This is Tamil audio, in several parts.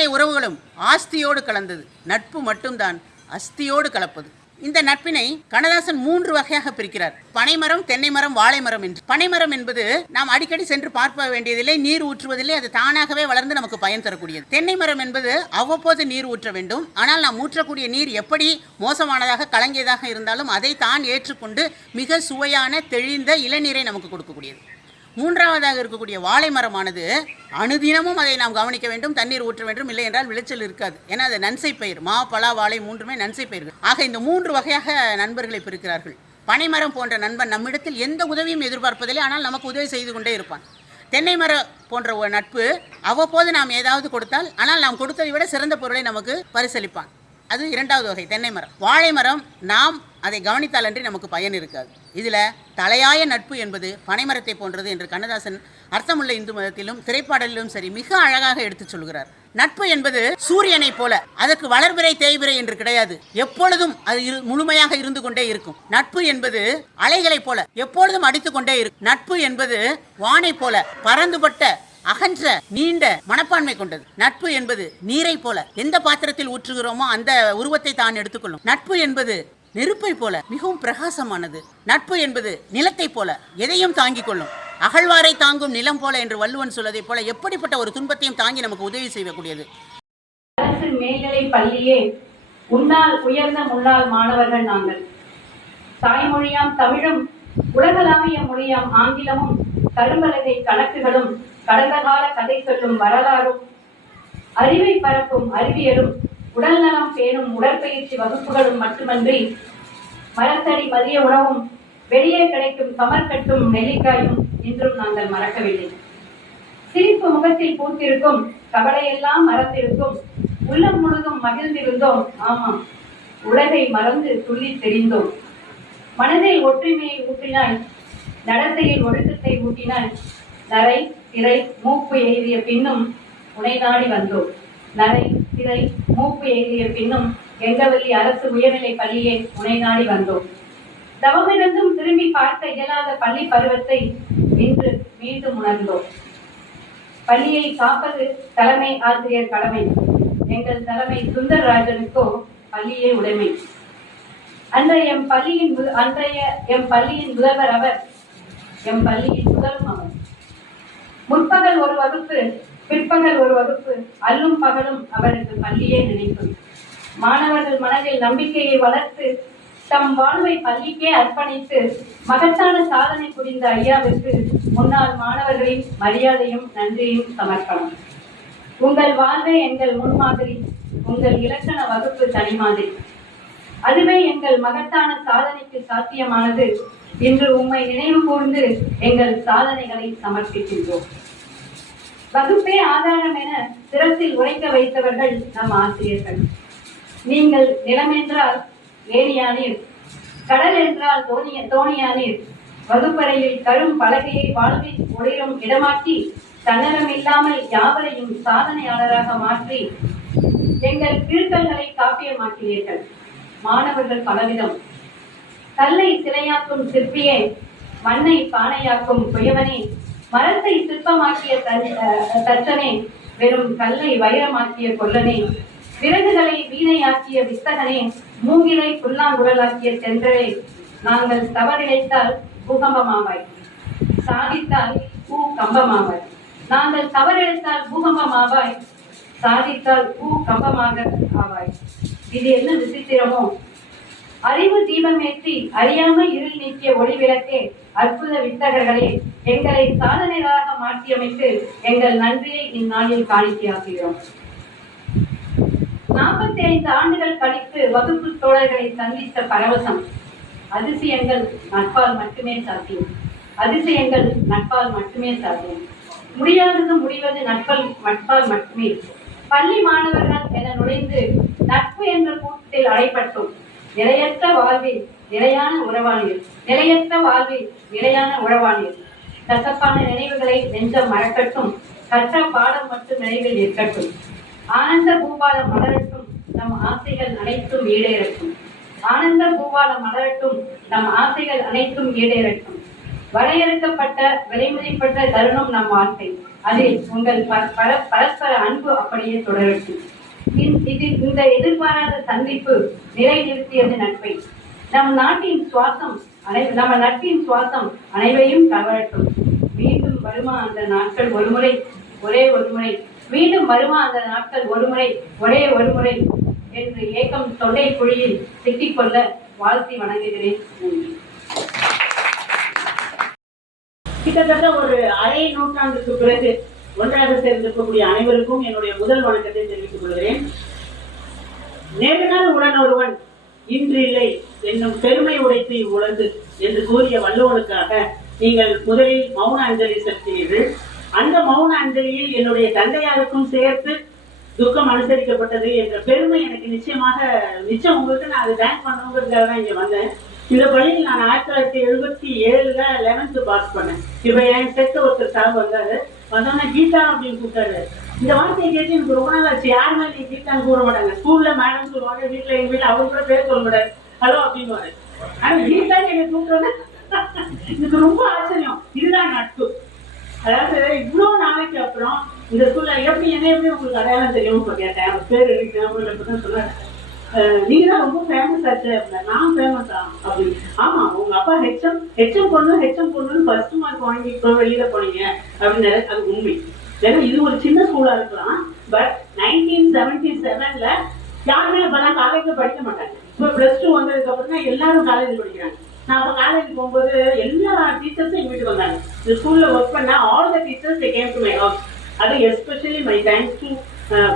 அத்தனை உறவுகளும் ஆஸ்தியோடு கலந்தது. நட்பு மட்டும்தான் அஸ்தியோடு கலப்பது. இந்த நட்பினை கண்ணதாசன் மூன்று வகையாக பிரிக்கிறார். பனைமரம் தென்னை மரம் வாழை மரம் என்று. பனைமரம் என்பது நாம் அடிக்கடி சென்று பார்க்க வேண்டியதில்லை நீர் ஊற்றுவதில்லை அது தானாகவே வளர்ந்து நமக்கு பயன் தரக்கூடியது. தென்னை மரம் என்பது அவ்வப்போது நீர் ஊற்ற வேண்டும். ஆனால் நாம் ஊற்றக்கூடிய நீர் எப்படி மோசமானதாக கலங்கியதாக இருந்தாலும் அதை தான் ஏற்றுக்கொண்டு மிக சுவையான தெளிந்த இளநீரை நமக்கு கொடுக்கக்கூடியது. மூன்றாவதாக இருக்கக்கூடிய வாழை மரமானது அனுதினமும் அதை நாம் கவனிக்க வேண்டும் தண்ணீர் ஊற்ற வேண்டும் இல்லை என்றால் விளைச்சல் இருக்காது. ஏன்னா அது நன்சை பயிர் மா பலா வாழை மூன்றுமே நன்சை பயிர்கள் ஆக இந்த மூன்று வகையாக நண்பர்களை பிரிக்கிறார்கள். பனைமரம் போன்ற நண்பன் நம்மிடத்தில் எந்த உதவியும் எதிர்பார்ப்பதில்லை. ஆனால் நமக்கு உதவி செய்து கொண்டே இருப்பான். தென்னை மரம் போன்ற ஒரு நட்பு அவ்வப்போது நாம் ஏதாவது கொடுத்தால் ஆனால் நாம் கொடுத்ததை விட சிறந்த பொருளை நமக்கு பரிசளிப்பான். அது இரண்டாவது வகை தென்னை மரம். வாழை மரம் நாம் அதை கவனித்தாலன்றி நமக்கு பயன் இருக்காது. இதில் தலையாய நட்பு என்பது பனைமரத்தை போன்றது என்று கண்ணதாசன் அர்த்தமுள்ள இந்து மதத்திலும் திரைப்பாடலிலும் சரி மிக அழகாக எடுத்துச் சொல்கிறார். நட்பு என்பது சூரியனைப் போல அதற்கு வளர்பிறை தேய்பிறை என்று கிடையாது. எப்பொழுதும் அது இரு- முழுமையாக இருந்து கொண்டே இருக்கும். நட்பு என்பது அலைகளைப் போல எப்பொழுதும் அடித்துக்கொண்டே இருக்கும். நட்பு என்பது வானைப் போல பறந்துபட்ட அகன்ற நீண்ட மனப்பான்மை கொண்டது. நட்பு என்பது நீரை போல எந்த பாத்திரத்தில் ஊற்றுகிறோமோ அந்த உருவத்தை தான் எடுத்துக்கொள்ளும். நட்பு என்பது நெருப்பை போல மிகவும் பிரகாசமானது. நட்பு என்பது நிலத்தை போல எதையும் தாங்கிக் கொள்ளும். அகழ்வாரை தாங்கும் நிலம் போல என்று வள்ளுவன் சொல்வதைப் போல எப்படிப்பட்ட ஒரு துன்பத்தையும் தாங்கி நமக்கு உதவி செய்யக்கூடியது? அரசு மேல்நிலை பள்ளியே உன்னால் உயர்ந்த முன்னாள் மாணவர்கள் நாங்கள். தாய்மொழியாம் தமிழும் உலகளாவிய மொழியாம் ஆங்கிலமும் கரும்பலகை கணக்குகளும் கடந்த கால கதை சொல்லும் வரலாறும் அறிவை பரப்பும் அறிவியலும் உடல்நலம் பேணும் உடற்பயிற்சி வகுப்புகளும் மட்டுமன்றி மரத்தடி மதிய உணவும் வெளியே கிடைக்கும் கமர்கட்டும் நெல்லிக்காயும் இன்றும் நாங்கள் மறக்கவில்லை. சிரிப்பு முகத்தில் பூத்திருக்கும் கவலையெல்லாம் மறந்திருக்கும் உள்ளம் முழுதும் மகிழ்ந்திருந்தோம். ஆமாம் உலகை மறந்து துள்ளி தெரிந்தோம். மனதில் ஒற்றுமையை ஊற்றினாய் நடத்தையில் ஒழுக்கத்தை ஊட்டினாய் நரை திரை மூப்பு எய்திய பின்னும் உனை நாடி வந்தோம். நரை திரை மூப்பு எய்திய பின்னும் எங்கவல்லி அரசு உயர்நிலை பள்ளியை உனை நாடி வந்தோம். தவமிருந்தும் திரும்பி பார்க்க இயலாத பள்ளி பருவத்தை இன்று மீண்டும் உணர்ந்தோம். பள்ளியை காப்பது தலைமை ஆசிரியர் கடமை. எங்கள் தலைமை சுந்தரராஜனுக்கோ பள்ளியே உடைமை. அன்றைய எம் பள்ளியின் மு- அன்றைய எம் பள்ளியின் முதல்வர் அவர் எம் பள்ளியின் முதலும் அவர். முற்பகல் ஒரு வகுப்பு பிற்பகல் ஒரு வகுப்பு அல்லும் பகலும் அவருக்கு பள்ளியே நினைப்பு. மாணவர்கள் மனதில் நம்பிக்கையை வளர்த்து தம் வாழ்வை பள்ளிக்கே அர்ப்பணித்து மகத்தான சாதனை புரிந்த ஐயாவிற்கு முன்னாள் மாணவர்களின் மரியாதையும் நன்றியும் சமர்ப்பணம். உங்கள் வாழ்வே எங்கள் முன்மாதிரி உங்கள் இலக்கண வகுப்பு தனிமாதிரி. அதுவே எங்கள் மகத்தான சாதனைக்கு சாத்தியமானது. இன்று உம்மை நினைவு கூர்ந்து எங்கள் சாதனைகளை சமர்ப்பிக்கின்றோம். வகுப்பே ஆதாரம் என சிரத்தில் உரைக்க வைத்தவர்கள் நம் ஆசிரியர்கள். நீங்கள் நிலம் என்றால் ஏனியானீர் கடல் என்றால் தோணிய தோணியானீர் வகுப்பறையில் கரும் பலகையை வாழ்வில் ஒளிரும் இடமாற்றி தன்னலம் இல்லாமல் யாவரையும் சாதனையாளராக மாற்றி எங்கள் கீழ்கல்களை காப்பியமாக்கினீர்கள் மாணவர்கள் பலவிதம். கல்லை சிலையாக்கும் சிற்பியே மண்ணை பானையாக்கும் குயவனே மரத்தை சிற்பமாக்கிய தச்சனே வெறும் கல்லை வைரமாக்கிய கொல்லனே விறகுகளை வீணையாக்கிய வித்தகனே மூங்கிலை புல்லாங்குழலாக்கிய தென்றலே நாங்கள் தவறிழைத்தால் பூகம்பமாவாய். சாதித்தால் பூ கம்பமாவாய். நாங்கள் தவறிழைத்தால் பூகம்பமாவாய். சாதித்தால் பூ கம்பமாக ஆவாய். இது என்ன விசித்திரமோ? அறிவு தீபமேற்றி அறியாமல் இருள் நீக்கிய ஒளி விளக்கே அற்புத வித்தகர்களே எங்களை சாதனைகளாக மாற்றியமைத்து எங்கள் நன்றியை இந்நாளில் காணிக்கையாக்குகிறோம். நாற்பத்தி ஐந்து ஆண்டுகள் கழித்து வகுப்பு தோழர்களை சந்தித்த பரவசம் அதிசயங்கள் நட்பால் மட்டுமே சாத்தியம். அதிசயங்கள் நட்பால் மட்டுமே சாத்தியம். முடியாதது முடிவது நட்பால் நட்பால் மட்டுமே. பள்ளி மாணவர்கள் என நுழைந்து நட்பு என்ற கூட்டத்தில் அடைப்பட்டோம் நிலையற்ற வாழ்வில் நிலையான உறவானீர் நிலையற்ற வாழ்வில் நிலையான உறவானீர் கசப்பான நினைவுகளை நெஞ்சம் மறக்கட்டும் கற்ற பாடம் மட்டும் நினைவில் நிற்கட்டும். ஆனந்த பூபாலம் மலரட்டும் நம் ஆசைகள் அனைத்தும் ஈடேறட்டும். ஆனந்த பூபாலம் மலரட்டும் நம் ஆசைகள் அனைத்தும் ஈடேறட்டும். வரையறுக்கப்பட்ட விலைமதிப்பட்ட தருணம் நம் வாழ்க்கை. அதில் உங்கள் பரஸ்பர அன்பு அப்படியே தொடரட்டும். இந்த- இந்த எதிர்பாராத சந்திப்பு நிறைநிறுத்தியது நட்பை. நம் நாட்டின் சுவாசம் அனை நம்ம நட்பின் சுவாசம் அனைவரையும் கவரட்டும் மீண்டும் வருமா அந்த நாட்கள் ஒருமுறை ஒரே ஒருமுறை. மீண்டும் வருமா அந்த நாட்கள் ஒருமுறை ஒரே ஒருமுறை என்று ஏக்கம் தொண்டை குழியில் சிக்கிக்கொள்ள வாழ்த்தி வணங்குகிறேன். நன்றி. கிட்டத்தட்ட ஒரு அரை நூற்றாண்டுக்கு பிறகு ஒன்றாக சேர்ந்திருக்கக்கூடிய அனைவருக்கும் என்னுடைய முதல் வணக்கத்தை தெரிவித்துக் கொள்கிறேன். நேரு நாள் உடன் ஒருவன் இன்றில்லை என்னும் பெருமை உடைத்து உலகு என்று கூறிய வள்ளுவனுக்காக நீங்கள் முதலில் மௌன அஞ்சலி செலுத்தினீர்கள் அந்த மௌன அஞ்சலியில் என்னுடைய தந்தையாருக்கும் சேர்த்து துக்கம் அனுசரிக்கப்பட்டது என்ற பெருமை எனக்கு நிச்சயமாக நிச்சயம் உங்களுக்கு நான் அதை தேங்க் பண்ணணுங்கிறதுக்காக தான் இங்க வந்தேன். இந்த பள்ளியில் நான் ஆயிரத்தி தொள்ளாயிரத்தி எழுபத்தி ஏழுல லெவன்த்து பாஸ் பண்ணேன். இப்போ என் செட்டு ஒருத்தர் சார் வந்தாரு. வந்தோடனே கீதா அப்படின்னு கூப்பிட்டாரு. இந்த வார்த்தையை கேட்டு எனக்கு ரொம்ப நாள் ஆச்சு. யாருமே நீ கீதான்னு கூற மாட்டாங்க. ஸ்கூல்ல மேடம் சொல்லுவாங்க வீட்டுல எங்க வீட்டுல அவங்க கூட பேர் சொல்ல மாட்டாரு. ஹலோ அப்படின்னு ஆனா கீதா என்னை கூப்பிட்டோன்னே எனக்கு ரொம்ப ஆச்சரியம். இதுதான் நட்பு. அதாவது இவ்வளவு நாளைக்கு அப்புறம் இந்த ஸ்கூல்ல எப்படி என்ன எப்படி உங்களுக்கு அடையாளம் தெரியும் கேட்டேன். பேர் எடுக்கிறேன் ஞாபகம் இப்பதான் நீங்க தான் ரொம்ப ஃபேமஸ் ஆச்சு நான் ஃபேமஸ் அப்படின்னு ஆமா உங்க அப்பா ஹெச்எம் ஹெச்எம் பொண்ணு ஹெச்எம் பொண்ணுன்னு ஃபர்ஸ்ட் மார்க் வாங்கி இப்போ வெளியில போனீங்க அப்படின்னு அது உண்மை. ஏன்னா இது ஒரு சின்ன ஸ்கூலா இருக்கலாம் பட் நைன்டீன் செவன்டி செவன்ல யாருமே அப்பெல்லாம் காலேஜ்ல படிக்க மாட்டாங்க. இப்போ பிளஸ் டூ வந்ததுக்கு அப்புறம் தான் எல்லாரும் காலேஜ் படிக்கிறாங்க. நான் அப்ப காலேஜ் போகும்போது எல்லா டீச்சர்ஸும் எங்க வீட்டுக்கு வந்தாங்க. இந்த ஸ்கூல்ல ஒர்க் பண்ண all the teachers came to my house அது especially my thanks to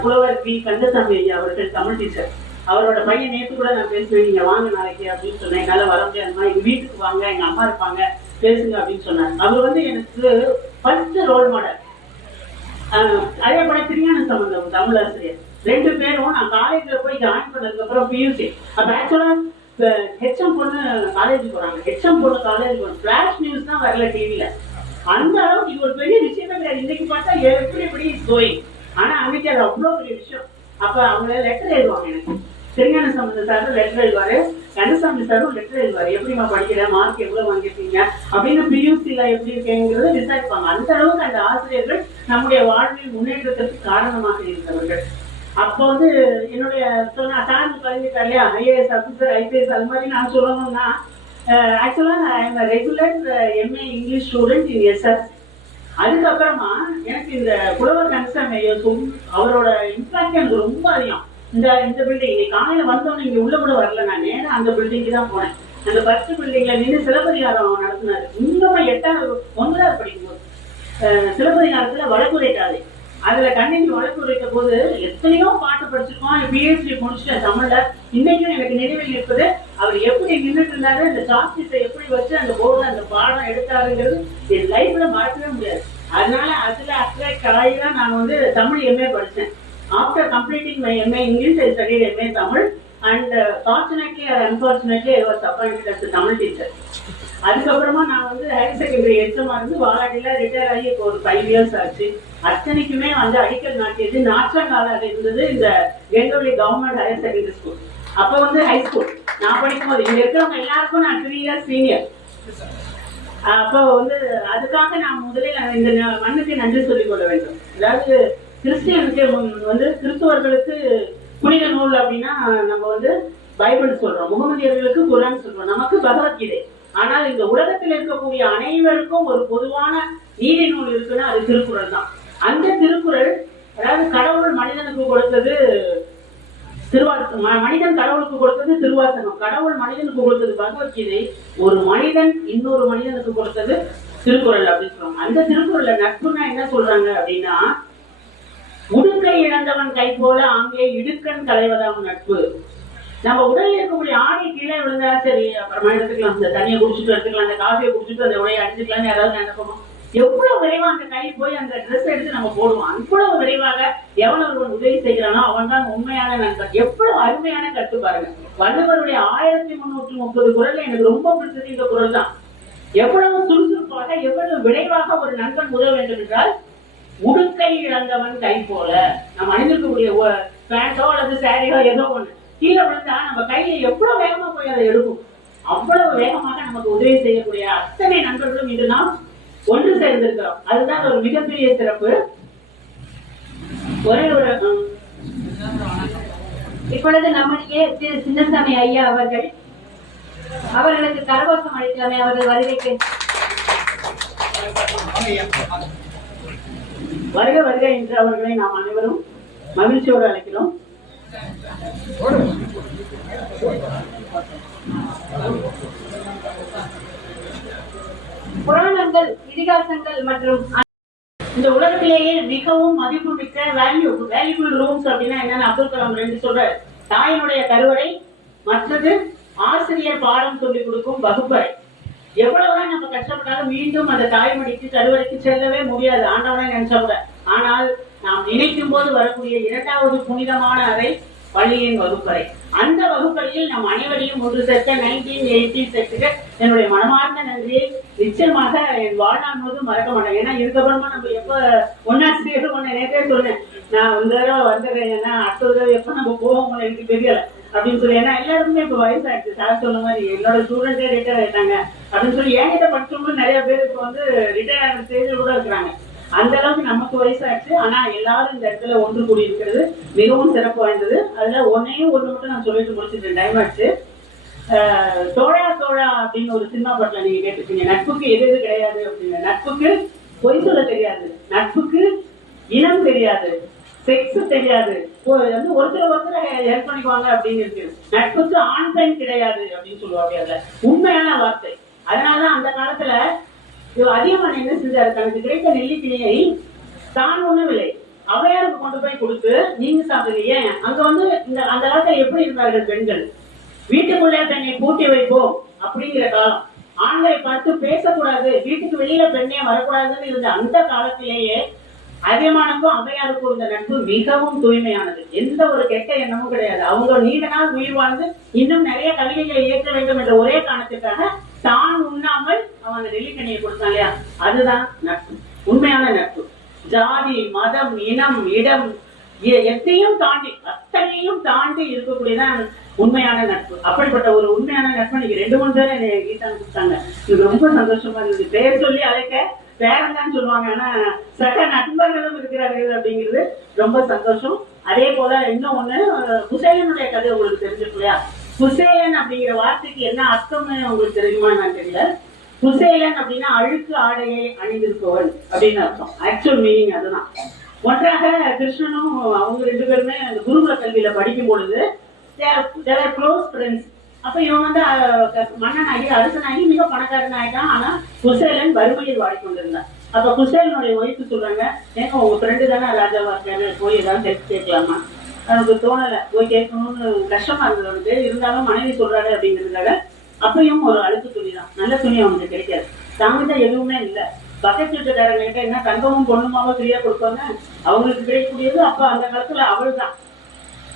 Pulavar P Kandasamy ஐயா அவர்கள் தமிழ் டீச்சர் அவரோட பையன் நேற்று கூட நான் பேசுவேன் நீங்க வாங்க நாளைக்கு அப்படின்னு சொன்னேன். என்னால வர முடியாதுமா எங்க வீட்டுக்கு வாங்க எங்க அம்மா இருப்பாங்க பேசுங்க அப்படின்னு சொன்னார். அவர் வந்து எனக்கு ஃபர்ஸ்ட் ரோல் மாடல் ஆஹ் அதே போல திருஞான சம்பந்தம் தமிழ் ஆசிரியர் ரெண்டு பேரும் நான் காலேஜ்ல போய் ஜாயின் பண்ணதுக்கு அப்புறம் பியூசி அப்ப ஆக்சுவலா ஹெச்எம் பொண்ணு காலேஜ் போறாங்க ஹெச்எம் பொண்ணு காலேஜ் போறாங்க பிளாஷ் நியூஸ் தான் வரல டிவியில அந்த அளவுக்கு இது ஒரு பெரிய விஷயமே கிடையாது. இன்னைக்கு பார்த்தா எப்படி எப்படி கோயிங் ஆனா அன்னைக்கு அது அவ்வளவு பெரிய விஷயம். அப்ப அவங்க லெட்டர் எழுதுவாங்க எனக்கு. Thirugnana Sambandha sir letter எழுதுவாரு. கந்தசாமி சாரும் லெட்டர் எழுதுவாரு. எப்படிமா படிக்கிற? மார்க் எவ்வளவு வாங்கியிருக்கீங்க? அப்படின்னு பியூசில எப்படி இருக்கேங்கிறத விசாரிப்பாங்க. அந்த அளவுக்கு அந்த ஆசிரியர்கள் நம்முடைய வாழ்வில் முன்னேற்றத்திற்கு காரணமாக இருந்தவர்கள் அப்போ வந்து என்னுடைய சொன்ன சார்ந்து கல்விக்கார் இல்லையா? ஐஏஎஸ் ஆஃபீஸர் ஐபிஎஸ் அது மாதிரி நான் சொல்லணும்னா ஆக்சுவலாக I'm regular MA English student in SS அதுக்கப்புறமா எனக்கு இந்த புலவர் கன்சர்ன் ஐயோசும் அவரோட இம்பாக்ட் எனக்கு ரொம்ப அதிகம். இந்த இந்த பில்டிங் இன்னைக்கு காலையில வந்தோன்னே இங்க உள்ள கூட வரல. நான் நேரா அந்த பில்டிங்க்கு தான் போனேன். அந்த ஃபர்ஸ்ட் பில்டிங்ல நின்று சிலப்பதிகாரம் நடத்தினாரு. இன்னமும் எட்டாவது ஒன்பதாவது படிக்கும்போது அஹ், சிலப்பதிகாரத்துல வழக்குரைக்காது அதுல கண்டினியூ வழக்குரைத்த போது எத்தனையோ பாட்டு படிச்சிருக்கோம். பிஹெச்டி முடிச்சிட்டேன் தமிழ்ல இன்னைக்கும் எனக்கு நினைவில் இருப்பது அவர் எப்படி நின்றுட்டு இருந்தாரு இந்த சாக்பீஸை எப்படி வச்சு அந்த போர்டு அந்த பாடம் எடுத்தாருங்கிறது என் லைஃப்ல மறக்கவே முடியாது. அதனால அதுல அட்ராக்ட் ஆகி நான் வந்து தமிழ் எம்ஏ படிச்சேன். After completing my MA English I studied MA Tamil and fortunately or unfortunately I was appointed as Tamil teacher அதுக்கப்புறமா நான் வந்து ஹையர் செகண்டரி எச்சமா இருந்து வாலாடியில் ரிட்டையர் ஆகி இப்போ ஒரு ஃபைவ் இயர்ஸ் ஆச்சு. அத்தனைக்குமே வந்து அடிக்கல் நாட்டியது. நாற்றங்காலாக இருந்தது இந்த Kengaveli government higher secondary school அப்போ வந்து ஹை ஸ்கூல் நான் படிக்கும்போது இங்கே இருக்கிறவங்க எல்லாருக்கும் நான் த்ரீ இயர்ஸ் சீனியர் அப்போ வந்து அதுக்காக நான் முதலில் இந்த ந- மண்ணுக்கு நன்றி சொல்லிக் கொள்ள வேண்டும். அதாவது கிறிஸ்டியனுக்கு வந்து கிறிஸ்துவர்களுக்கு புனித நூல் அப்படின்னா நம்ம வந்து பைபிள் சொல்றோம். முகமதியர்களுக்கு குரான் சொல்றோம். நமக்கு பகவத்கீதை ஆனால் இந்த உலகத்தில் இருக்கக்கூடிய அனைவருக்கும் ஒரு பொதுவான நீதி நூல் இருக்குன்னா அது திருக்குறள் தான். அந்த திருக்குறள் அதாவது கடவுள் மனிதனுக்கு கொடுத்தது திருவாசகம். மனிதன் கடவுளுக்கு கொடுத்தது திருவாசகம். கடவுள் மனிதனுக்கு கொடுத்தது பகவத்கீதை ஒரு மனிதன் இன்னொரு மனிதனுக்கு கொடுத்தது திருக்குறள் அப்படின்னு சொல்றாங்க அந்த திருக்குறள்ல நட்புனா என்ன சொல்றாங்க அப்படின்னா உடுக்கை இழந்தவன் கை போல அங்கே இடுக்கண் களைவதாம் நட்பு. நம்ம உடல்ல இருக்கக்கூடிய ஆடை கீழே விழுந்தா சரி அப்புறமா எடுத்துக்கலாம். இந்த தண்ணியை குடிச்சிட்டு எடுத்துக்கலாம். அந்த காஃபியை குடிச்சிட்டு அந்த உடையை அடிச்சுக்கலாம்னு யாராவது நினைப்போம்? எவ்வளவு விரைவா அந்த கை போய் அந்த ட்ரெஸ் எடுத்து நம்ம போடுவோம். அவ்வளவு விரைவாக எவன் ஒருவன் உதவி செய்கிறானோ அவன் தான் உண்மையான நண்பன். எவ்வளவு அருமையான கட்டு பாருங்க. வள்ளுவருடைய ஆயிரத்தி முன்னூற்றி முப்பது குரல் எனக்கு ரொம்ப பிடிச்சது இந்த குரல் தான் எவ்வளவு சுறுசுறுப்பாக எவ்வளவு விரைவாக ஒரு நண்பன் உதவ வேண்டும் என்றால் உடுக்கை இழந்தவன் கை போல. நம்ம அணிந்திருக்கக்கூடிய பேண்டோ அல்லது சாரியோ ஏதோ ஒண்ணு. கீழே விழுந்தா நம்ம கையில எவ்வளவு வேகமா போய் அதை எடுக்கும் அவ்வளவு வேகமாக நமக்கு உதவி செய்யக்கூடிய அத்தனை நண்பர்களும் இது நாம் ஒன்று சேர்ந்திருக்கிறோம். அதுதான் ஒரு மிகப்பெரிய சிறப்பு. ஒரே ஒரு இப்பொழுது நம்முடைய திரு சின்னசாமி ஐயா அவர்கள் அவர்களுக்கு கரகோஷம் அளிக்கலாமே அவர்கள் வருகைக்கு. வருக வருக என்று அவர்களை நாம் அனைவரும் மகிழ்ச்சியோடு அழைக்கிறோம். புராணங்கள் இதிகாசங்கள் மற்றும் இந்த உலகத்திலேயே மிகவும் மதிப்புமிக்க வேல்யூ வேல்யூபிள் ரூம்ஸ் அப்படின்னா என்னன்னு அப்துல் கலாம் ரெண்டு சொல்றாரு. தாயினுடைய கருவறை மற்றது ஆசிரியர் பாடம் சொல்லிக் கொடுக்கும் வகுப்பறை. எவ்வளவுதான் நம்ம கஷ்டப்பட்டாலும் மீண்டும் அந்த தாய்மொழிக்கு கருவறைக்கு செல்லவே முடியாது. ஆண்டவனே நினைச்சா கூட ஆனால் நாம் நினைக்கும் போது வரக்கூடிய இரண்டாவது புனிதமான அறை பள்ளியின் வகுப்பறை. அந்த வகுப்பறையில் நம் அனைவரையும் ஒன்று சேர்த்த நைன்டீன் எயிட்டி செட்டுக்கு என்னுடைய மனமார்ந்த நன்றியை நிச்சயமாக என் வாழ்நாள் முழுவதும் மறக்க மாட்டேன். ஏன்னா இதுக்கப்புறமா நம்ம எப்ப ஒன்னா சேருவோம் நேரத்தே சொன்னேன் நான் இந்த தடவை வந்துடுறேன். ஏன்னா அடுத்த தடவை எப்ப நம்ம போவோம் எனக்கு தெரியல. அப்படின்னு சொல்லி ஏன்னா எல்லாருக்குமே இப்போ வயசாயிடுச்சு சார் சொன்ன மாதிரி என்னோட ஸ்டூடெண்ட்டே ரிட்டையர் ஆயிட்டாங்க. அப்படின்னு சொல்லி என்கிட்ட படிச்சவங்களும் நிறைய பேர் இப்போ வந்து ரிட்டையர் ஆன ஸ்டேஜில் கூட இருக்கிறாங்க. அந்த அளவுக்கு நமக்கு வயசாச்சு ஆனா எல்லாரும் இந்த இடத்துல ஒன்று கூடி இருக்கிறது மிகவும் சிறப்பு வாய்ந்தது. அதுல ஒன்னையும் ஒன்று மட்டும் நான் சொல்லிட்டு முடிச்சிட்டேன் டைம் ஆச்சு. தோழா தோழா அப்படின்னு ஒரு சினிமா பாட்டில் நீங்க கேட்டிருக்கீங்க நட்புக்கு எது எது கிடையாது அப்படின்னு நட்புக்கு பொய் சொல்ல தெரியாது. நட்புக்கு இனம் தெரியாது. செக்ஸ் தெரியாது. வந்து ஒருத்தர் ஒருத்தர் ஹெல்ப் பண்ணிக்குவாங்க அப்படின்னு இருக்கு. நட்புக்கு ஆண் பெண் கிடையாது அப்படின்னு சொல்லுவாங்க அதுல. உண்மையான வார்த்தை. அதனாலதான் அந்த காலத்துல அதிகமான என்ன செஞ்சாரு? தனக்கு கிடைத்த நெல்லிக்கிளியை தான் உண்ணவில்லை. அவையாருக்கு கொண்டு போய் கொடுத்து நீங்க சாப்பிடுங்க ஏன் அங்க வந்து இந்த அந்த காலத்துல எப்படி இருந்தார்கள் பெண்கள்? வீட்டுக்குள்ளே தன்னை பூட்டி வைப்போம் அப்படிங்கிற காலம். ஆண்களை பார்த்து பேசக்கூடாது. வீட்டுக்கு வெளியில பெண்ணே வரக்கூடாதுன்னு இருந்த அந்த காலத்திலேயே அதிகமானக்கும் அவையாருக்கும் இருந்த நட்பு மிகவும் தூய்மையானது. எந்த ஒரு கெட்ட எண்ணமும் கிடையாது. அவங்க நீண்ட நாள் உயிர் வாழ்ந்து இன்னும் நிறைய கவிதைகளை இயக்க வேண்டும் என்ற ஒரே காரணத்துக்காக தான் உண்ணாமல் அவன் அந்த நெல்லிக்கனியை கொடுத்தான் இல்லையா? அதுதான் நட்பு. உண்மையான நட்பு. ஜாதி மதம் இனம் இடம் எ- எத்தையும் தாண்டி அத்தனையும் தாண்டி இருக்கக்கூடியதான் உண்மையான நட்பு. அப்படிப்பட்ட ஒரு உண்மையான நட்பு நீங்க ரெண்டு மூணு பேர் என்னை கீதான்னு கொடுத்தாங்க. இது ரொம்ப சந்தோஷமா இருந்தது. பேர் சொல்லி அழைக்க பேரன் சொல்லுவாங்க. ஆனா சக நண்பர்களும் இருக்கிறார்கள் அப்படிங்கிறது ரொம்ப சந்தோஷம். அதே போல இன்னும் ஒண்ணு குசேலனுடைய கதை உங்களுக்கு தெரிஞ்சிருக்கு இல்லையா? குசேலன் அப்படிங்கிற வார்த்தைக்கு என்ன அர்த்தம்னு உங்களுக்கு தெரியுமா நான் தெரியல. குசேலன் அப்படின்னா அழுக்கு ஆடையை அணிந்திருப்பவன் அப்படின்னு அர்த்தம். ஆக்சுவல் மீனிங் அதுதான். ஒன்றாக கிருஷ்ணனும் அவங்க ரெண்டு பேருமே அந்த குருகுல கல்வியில படிக்கும் பொழுது க்ளோஸ் ஃப்ரெண்ட்ஸ் அப்ப இவன் வந்து அஹ், மன்னனாகி அரசனாகி மிக பணக்காரன் ஆயிட்டான் ஆனா குசேலன் வறுமையில் வாடிக்கொண்டிருந்தான். அப்ப குசேலனுடைய ஒய்ஃபு சொல்றாங்க ஏங்க உங்க ஃப்ரெண்டு தானே ராஜாவா இருக்காரு போய் ஏதாவது ஹெல்ப் கேட்கலாமா? அவனுக்கு தோணல. போய் கேட்கணும்னு கஷ்டமா இருந்தது அவனுக்கு. இருந்தாலும் மனைவி சொல்றாரு அப்படிங்கிறதுக்காக அப்பயும் ஒரு அழுக்கு துணி தான். நல்ல துணி அவனுக்கு கிடைக்காது. தாங்கிட்ட எதுவுமே இல்லை. பக்கத்து வீட்டுக்காரங்க கிட்ட என்ன தங்கமும் பொண்ணுமாவோ ஃப்ரீயா கொடுப்பாங்க. அவங்களுக்கு கிடைக்கக்கூடியது அப்ப அந்த காலத்துல அவள் தான்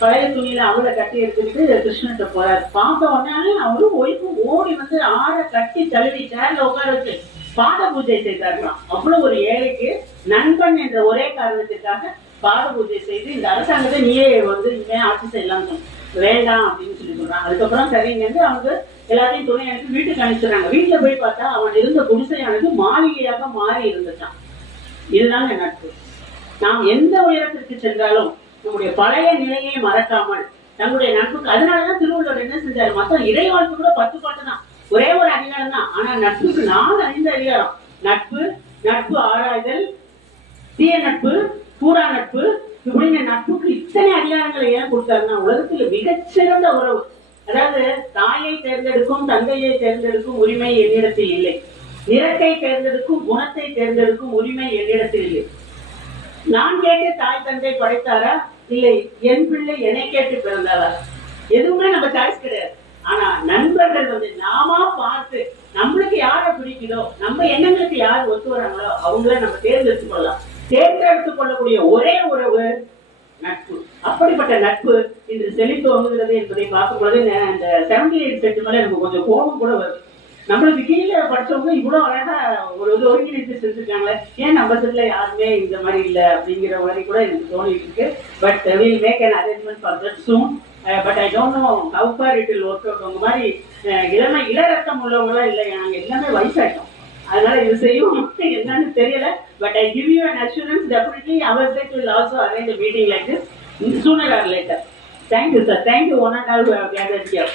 பழைய துணியில அவளை கட்டி எடுத்துக்கிட்டு கிருஷ்ணன்ட்ட போறாரு. பார்த்த உடனே அவரும் ஒய்ஃபு ஓடி வந்து ஆற கட்டி தழுவி சேர்ல உட்கார வச்சு பாத பூஜை செய்தார்களாம். அவ்வளவு ஒரு ஏழைக்கு நண்பன் என்ற ஒரே காரணத்திற்காக பாத பூஜை செய்து இந்த அரசாங்கத்தை நீயே வந்து இனிமே ஆட்சி செய்யலாம் வேண்டாம் அப்படின்னு சொல்லி சொல்றாங்க. அதுக்கப்புறம் சரிங்க அவங்க எல்லாத்தையும் துணை அனுப்பி வீட்டுக்கு அனுப்பிச்சுறாங்க வீட்டுல போய் பார்த்தா அவன் இருந்த குடிசையானது மாளிகையாக மாறி இருந்துட்டான். இதுதான் நட்பு. நாம் எந்த உயரத்திற்கு சென்றாலும் நம்முடைய பழைய நிலையை மறக்காமல் தங்களுடைய நட்புக்கு அதனாலதான் திருவள்ளுவர் என்ன செஞ்சாரு? மொத்தம் இறைவாழ்த்து கூட பத்து பாட்டு தான். ஒரே ஒரு அதிகாரம் தான். ஆனா நட்புக்கு நாலு ஐந்து அதிகாரம். நட்பு நட்பு ஆராய்தல் தீய நட்பு கூடா நட்பு இப்படின்னு நட்புக்கு இத்தனை அதிகாரங்களை ஏன் கொடுத்தாருன்னா உலகத்துல மிகச்சிறந்த உறவு. அதாவது தாயை தேர்ந்தெடுக்கும் தந்தையை தேர்ந்தெடுக்கும் உரிமை என்னிடத்தில் இல்லை. நிறத்தை தேர்ந்தெடுக்கும் குணத்தை தேர்ந்தெடுக்கும் உரிமை என்னிடத்தில் இல்லை. நான் கேட்டு தாய் தந்தை படைத்தாரா? இல்லை என் பிள்ளை என்னை கேட்டு பிறந்தாரா? எதுவுமே நம்ம சாய்ஸ் கிடையாது. ஆனா நண்பர்கள் வந்து நாமா பார்த்து நம்மளுக்கு யாரை பிடிக்குதோ நம்ம எண்ணங்களுக்கு யார் ஒத்து வராங்களோ அவங்கள நம்ம தேர்ந்தெடுத்து கொள்ளலாம். தேர்ந்தெடுத்துக் கொள்ளக்கூடிய ஒரே உறவு நட்பு. அப்படிப்பட்ட நட்பு இன்று செழித்து வந்துகிறது என்பதை பார்க்கும் பொழுது இந்த செவன்டி எயிட் செட்டு மேல எனக்கு கொஞ்சம் கோபம் கூட வருது. நம்மளுக்கு கீழே படிச்சவங்க இவ்வளவு அழகா ஒரு இது ஒருங்கிணைத்து செஞ்சிருக்காங்களே. ஏன் நம்ம செட்ல யாருமே இந்த மாதிரி இல்ல அப்படிங்கிற மாதிரி கூட எனக்கு தோணிட்டு இருக்கு. But will make an arrangement for that soon but I don't know how far it will work out உங்க மாதிரி அஹ், இளமை இளரத்தம் உள்ளவங்களாம் இல்லை. நாங்க எல்லாமே வயசாயிட்டோம். அதனால இது செய்யும் என்னன்னு தெரியல. But I give you an assurance definitely our side will also arrange meeting like this sooner or later thank you sir thank you one and all gather